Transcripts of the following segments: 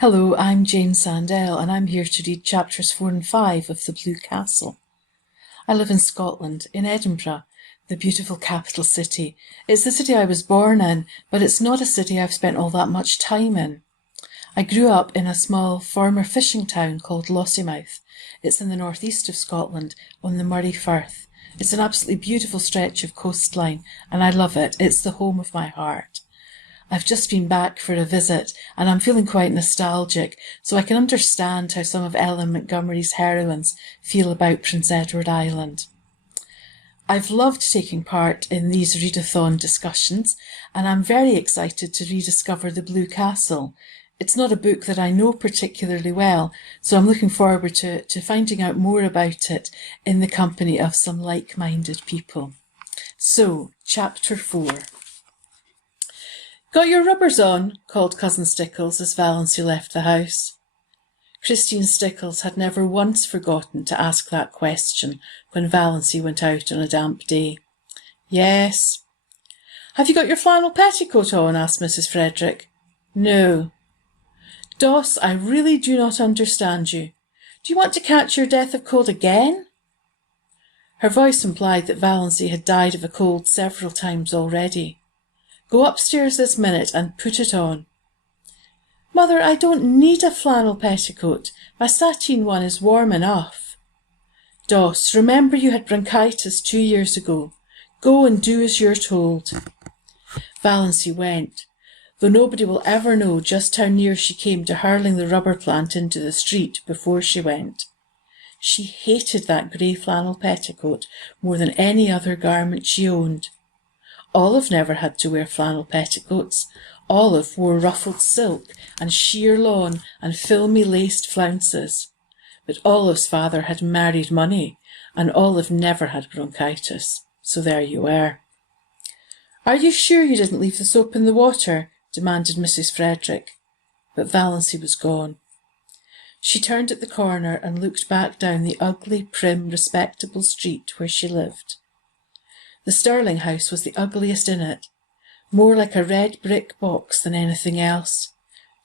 Hello, I'm Jane Sandell and I'm here to read chapters 4 and 5 of The Blue Castle. I live in Scotland, in Edinburgh, the beautiful capital city. It's the city I was born in, but it's not a city I've spent all that much time in. I grew up in a small former fishing town called Lossiemouth. It's in the northeast of Scotland, on the Moray Firth. It's an absolutely beautiful stretch of coastline and I love it. It's the home of my heart. I've just been back for a visit and I'm feeling quite nostalgic, so I can understand how some of Ellen Montgomery's heroines feel about Prince Edward Island. I've loved taking part in these readathon discussions and I'm very excited to rediscover The Blue Castle. It's not a book that I know particularly well, so I'm looking forward to finding out more about it in the company of some like-minded people. So, Chapter 4. "Got your rubbers on?" called Cousin Stickles as Valency left the house. Christine Stickles had never once forgotten to ask that question when Valency went out on a damp day. "Yes." "Have you got your flannel petticoat on?" asked Mrs. Frederick. "No." "Doss, I really do not understand you. Do you want to catch your death of cold again?" Her voice implied that Valency had died of a cold several times already. "Go upstairs this minute and put it on." "Mother, I don't need a flannel petticoat. My sateen one is warm enough." "Doss, remember you had bronchitis 2 years ago. Go and do as you're told." Valency went, though nobody will ever know just how near she came to hurling the rubber plant into the street before she went. She hated that grey flannel petticoat more than any other garment she owned. Olive never had to wear flannel petticoats. Olive wore ruffled silk and sheer lawn and filmy laced flounces. But Olive's father had married money, and Olive never had bronchitis. So there you were. "Are you sure you didn't leave the soap in the water?" demanded Mrs. Frederick. But Valency was gone. She turned at the corner and looked back down the ugly, prim, respectable street where she lived. The Stirling house was the ugliest in it, more like a red brick box than anything else,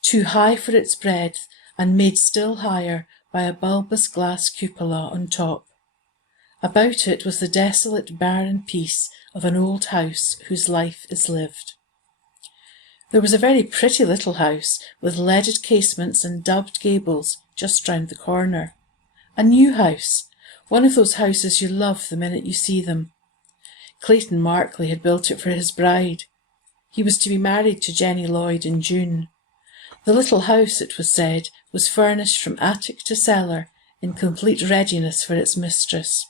too high for its breadth and made still higher by a bulbous glass cupola on top. About it was the desolate, barren peace of an old house whose life is lived. There was a very pretty little house with leaded casements and dubbed gables just round the corner. A new house, one of those houses you love the minute you see them. Clayton Markley had built it for his bride. He was to be married to Jenny Lloyd in June. The little house, it was said, was furnished from attic to cellar in complete readiness for its mistress.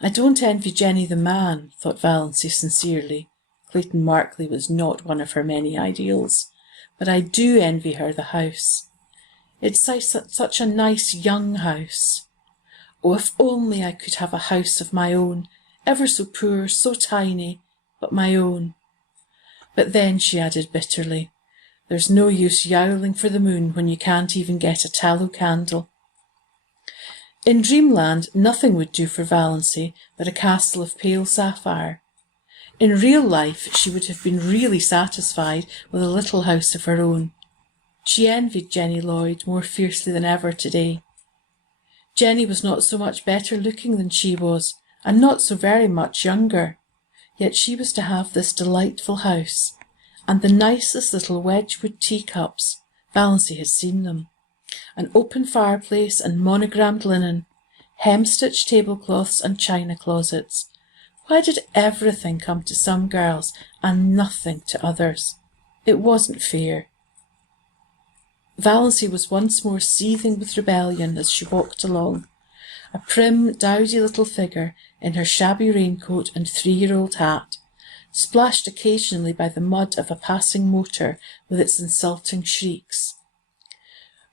"I don't envy Jenny the man," thought Valency sincerely. Clayton Markley was not one of her many ideals, but I do envy her the house. It's such a nice young house. Oh, if only I could have a house of my own, ever so poor, so tiny, but my own. But then, she added bitterly, there's no use yowling for the moon when you can't even get a tallow candle. In dreamland, nothing would do for Valency but a castle of pale sapphire. In real life, she would have been really satisfied with a little house of her own. She envied Jenny Lloyd more fiercely than ever today. Jenny was not so much better looking than she was, and not so very much younger. Yet she was to have this delightful house, and the nicest little Wedgwood teacups. Valency had seen them. An open fireplace and monogrammed linen, hem-stitched tablecloths and china closets. Why did everything come to some girls and nothing to others? It wasn't fair. Valency was once more seething with rebellion as she walked along, a prim, dowdy little figure in her shabby raincoat and 3-year-old hat, splashed occasionally by the mud of a passing motor with its insulting shrieks.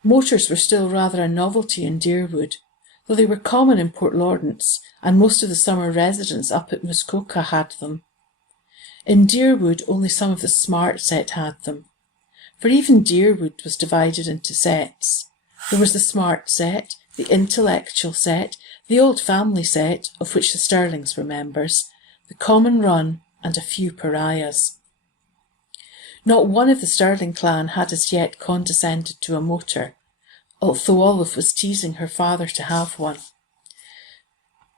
Motors were still rather a novelty in Deerwood, though they were common in Port Lawrence, and most of the summer residents up at Muskoka had them. In Deerwood only some of the smart set had them, for even Deerwood was divided into sets. There was the smart set, the intellectual set, the old family set, of which the Stirlings were members, the common run, and a few pariahs. Not one of the Stirling clan had as yet condescended to a motor, although Olive was teasing her father to have one.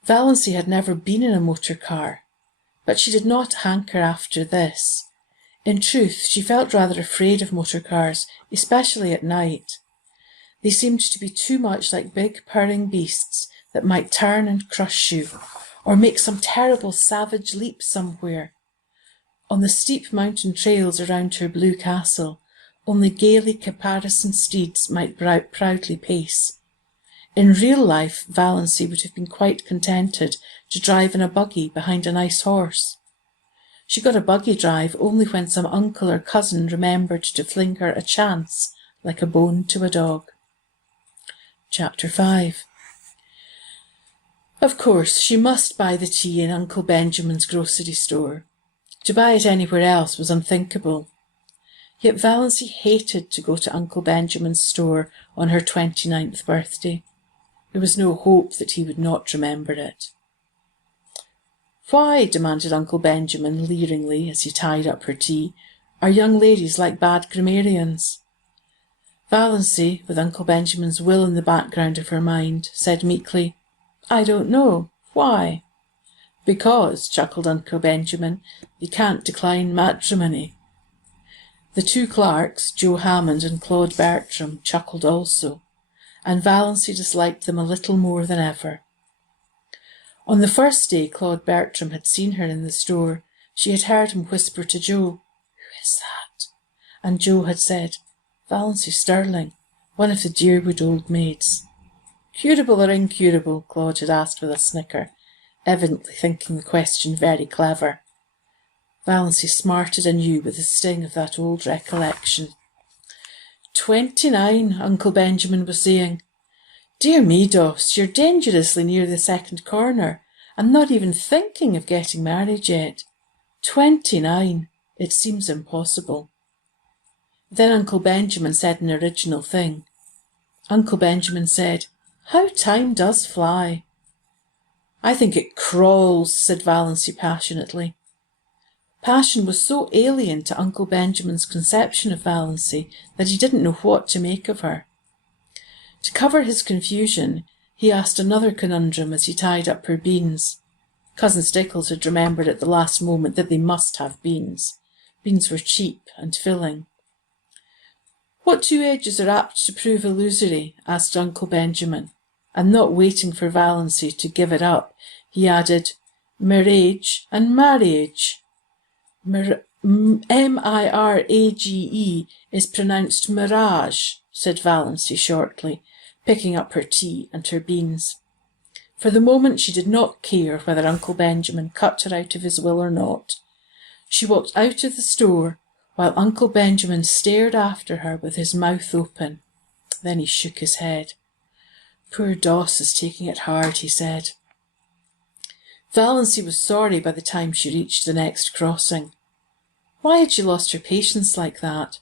Valency had never been in a motor car, but she did not hanker after this. In truth, she felt rather afraid of motor cars, especially at night. They seemed to be too much like big purring beasts that might turn and crush you, or make some terrible savage leap somewhere. On the steep mountain trails around her blue castle, only gaily caparisoned steeds might proudly pace. In real life, Valency would have been quite contented to drive in a buggy behind a nice horse. She got a buggy drive only when some uncle or cousin remembered to fling her a chance, like a bone to a dog. Chapter 5. Of course, she must buy the tea in Uncle Benjamin's grocery store. To buy it anywhere else was unthinkable. Yet Valency hated to go to Uncle Benjamin's store on her 29th birthday. There was no hope that he would not remember it. "Why," demanded Uncle Benjamin leeringly as he tied up her tea, "are young ladies like bad grammarians?" Valency, with Uncle Benjamin's will in the background of her mind, said meekly, "I don't know. Why?" "Because," chuckled Uncle Benjamin, "you can't decline matrimony." The two Clarks, Joe Hammond and Claude Bertram, chuckled also, and Valency disliked them a little more than ever. On the first day Claude Bertram had seen her in the store, she had heard him whisper to Joe, "Who is that?" And Joe had said, "Valency Stirling, one of the Dearwood old maids." "Curable or incurable?" Claude had asked with a snicker, evidently thinking the question very clever. Valency smarted anew with the sting of that old recollection. 29, Uncle Benjamin was saying. "Dear me, Doss, you're dangerously near the second corner, and not even thinking of getting married yet. 29, it seems impossible." Then Uncle Benjamin said an original thing. Uncle Benjamin said, "How time does fly." "I think it crawls," said Valency passionately. Passion was so alien to Uncle Benjamin's conception of Valency that he didn't know what to make of her. To cover his confusion, he asked another conundrum as he tied up her beans. Cousin Stickles had remembered at the last moment that they must have beans. Beans were cheap and filling. "What two edges are apt to prove illusory?" asked Uncle Benjamin, and not waiting for Valency to give it up, he added, "Marriage and marriage." M-I-R-A-G-E is pronounced mirage, said Valency shortly, picking up her tea and her beans. For the moment she did not care whether Uncle Benjamin cut her out of his will or not. She walked out of the store, while Uncle Benjamin stared after her with his mouth open. Then he shook his head. "Poor Doss is taking it hard," he said. Valency was sorry by the time she reached the next crossing. Why had she lost her patience like that?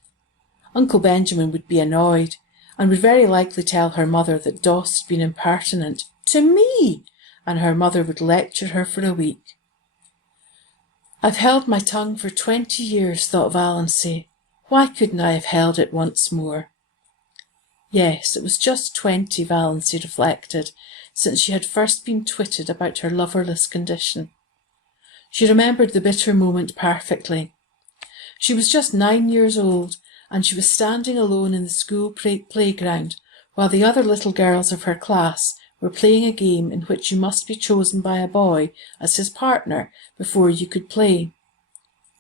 Uncle Benjamin would be annoyed, and would very likely tell her mother that Doss had been impertinent to me, and her mother would lecture her for a week. "I've held my tongue for 20 years, thought Valency. Why couldn't I have held it once more? Yes, it was just 20, Valency reflected, since she had first been twitted about her loverless condition. She remembered the bitter moment perfectly. She was just 9 years old, and she was standing alone in the school playground, while the other little girls of her class were playing a game in which you must be chosen by a boy as his partner before you could play.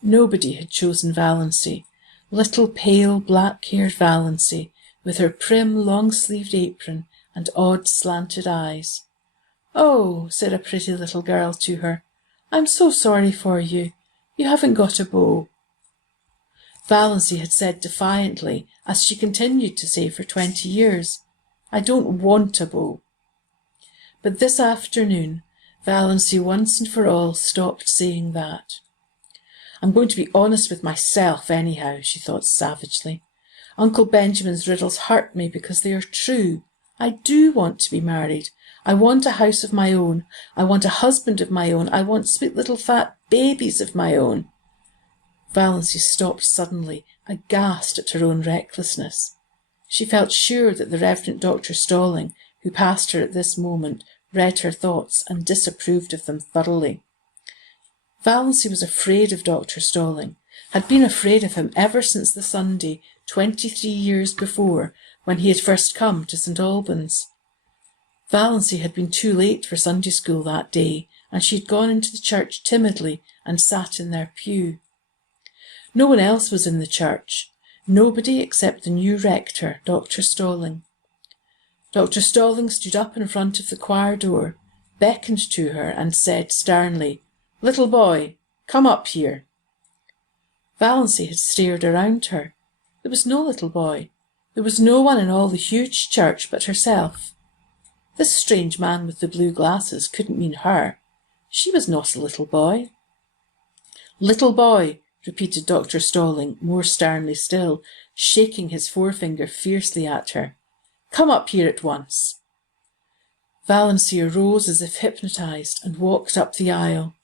Nobody had chosen Valency, little pale black-haired Valency, with her prim long-sleeved apron and odd slanted eyes. "Oh," said a pretty little girl to her, "I'm so sorry for you. You haven't got a beau." Valency had said defiantly, as she continued to say for 20 years, "I don't want a beau." But this afternoon, Valency once and for all stopped saying that. "I'm going to be honest with myself anyhow," she thought savagely. "Uncle Benjamin's riddles hurt me because they are true. I do want to be married. I want a house of my own. I want a husband of my own. I want sweet little fat babies of my own." Valency stopped suddenly, aghast at her own recklessness. She felt sure that the Reverend Dr. Stalling, who passed her at this moment, read her thoughts and disapproved of them thoroughly. Valency was afraid of Dr. Stalling, had been afraid of him ever since the Sunday, 23 years before, when he had first come to St. Albans. Valency had been too late for Sunday school that day, and she had gone into the church timidly and sat in their pew. No one else was in the church, nobody except the new rector, Dr. Stalling. Dr. Stalling stood up in front of the choir door, beckoned to her and said sternly, "Little boy, come up here." Valency had stared around her. There was no little boy. There was no one in all the huge church but herself. This strange man with the blue glasses couldn't mean her. She was not a little boy. "Little boy," repeated Dr. Stalling, more sternly still, shaking his forefinger fiercely at her. "Come up here at once." Valency arose as if hypnotised and walked up the aisle.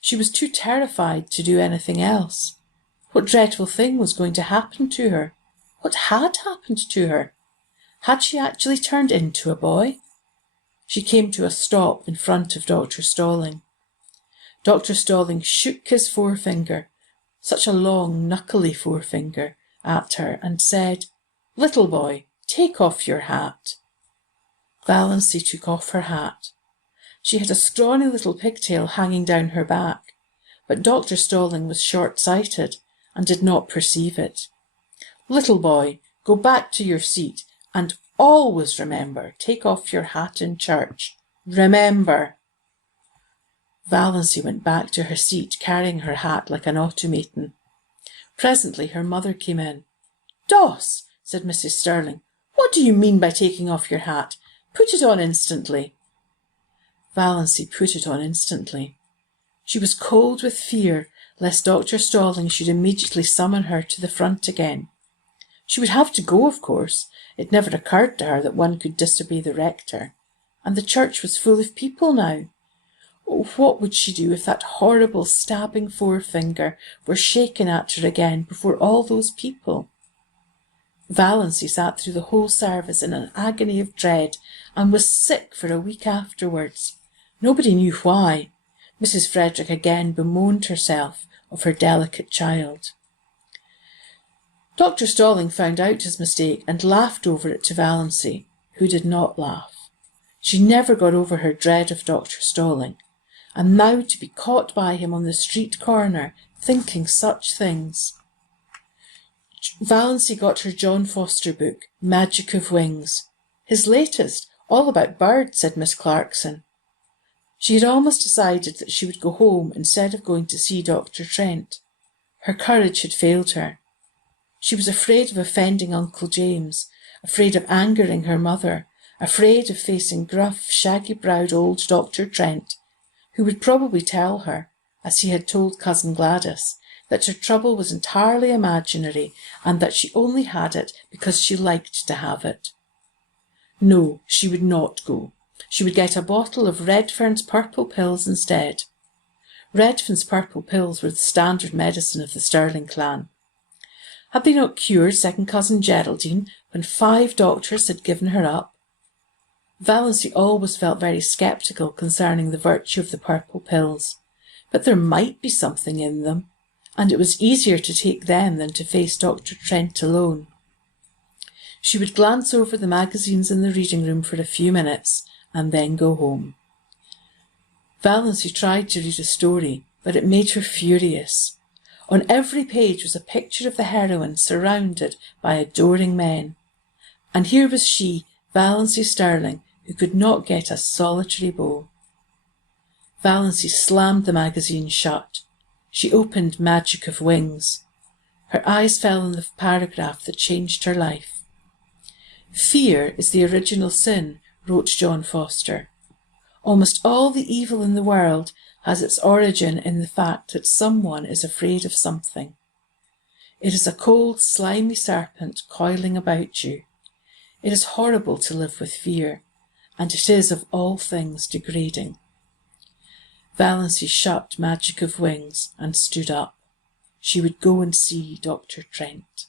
She was too terrified to do anything else. What dreadful thing was going to happen to her? What had happened to her? Had she actually turned into a boy? She came to a stop in front of Dr. Stalling. Dr. Stalling shook his forefinger, such a long, knuckly forefinger, at her and said, "Little boy, take off your hat." Valency took off her hat. She had a scrawny little pigtail hanging down her back, but Dr. Stalling was short-sighted and did not perceive it. "Little boy, go back to your seat, and always remember, take off your hat in church. Remember." Valency went back to her seat, carrying her hat like an automaton. Presently her mother came in. "Doss," said Mrs. Stirling, "what do you mean by taking off your hat? Put it on instantly." Valency put it on instantly. She was cold with fear lest Dr. Stalling should immediately summon her to the front again. She would have to go, of course. It never occurred to her that one could disobey the rector. And the church was full of people now. Oh, what would she do if that horrible stabbing forefinger were shaken at her again before all those people? Valency sat through the whole service in an agony of dread and was sick for a week afterwards. Nobody knew why. Mrs. Frederick again bemoaned herself of her delicate child. Dr. Stalling found out his mistake and laughed over it to Valency, who did not laugh. She never got over her dread of Dr. Stalling, and now to be caught by him on the street corner, thinking such things. Valency got her John Foster book, Magic of Wings. "His latest, all about birds," said Miss Clarkson. She had almost decided that she would go home instead of going to see Dr. Trent. Her courage had failed her. She was afraid of offending Uncle James, afraid of angering her mother, afraid of facing gruff, shaggy-browed old Dr. Trent, who would probably tell her, as he had told Cousin Gladys, that her trouble was entirely imaginary and that she only had it because she liked to have it. No, she would not go. She would get a bottle of Redfern's purple pills instead. Redfern's purple pills were the standard medicine of the Stirling clan. Had they not cured second cousin Geraldine when 5 doctors had given her up? Valency always felt very sceptical concerning the virtue of the purple pills, but there might be something in them, and it was easier to take them than to face Dr. Trent alone. She would glance over the magazines in the reading room for a few minutes and then go home. Valency tried to read a story, but it made her furious. On every page was a picture of the heroine surrounded by adoring men. And here was she, Valency Stirling, who could not get a solitary beau. Valency slammed the magazine shut. She opened Magic of Wings. Her eyes fell on the paragraph that changed her life. "Fear is the original sin," wrote John Foster. "Almost all the evil in the world has its origin in the fact that someone is afraid of something. It is a cold, slimy serpent coiling about you. It is horrible to live with fear, and it is of all things degrading." Valency shut Magic of Wings and stood up. she would go and see Dr. Trent.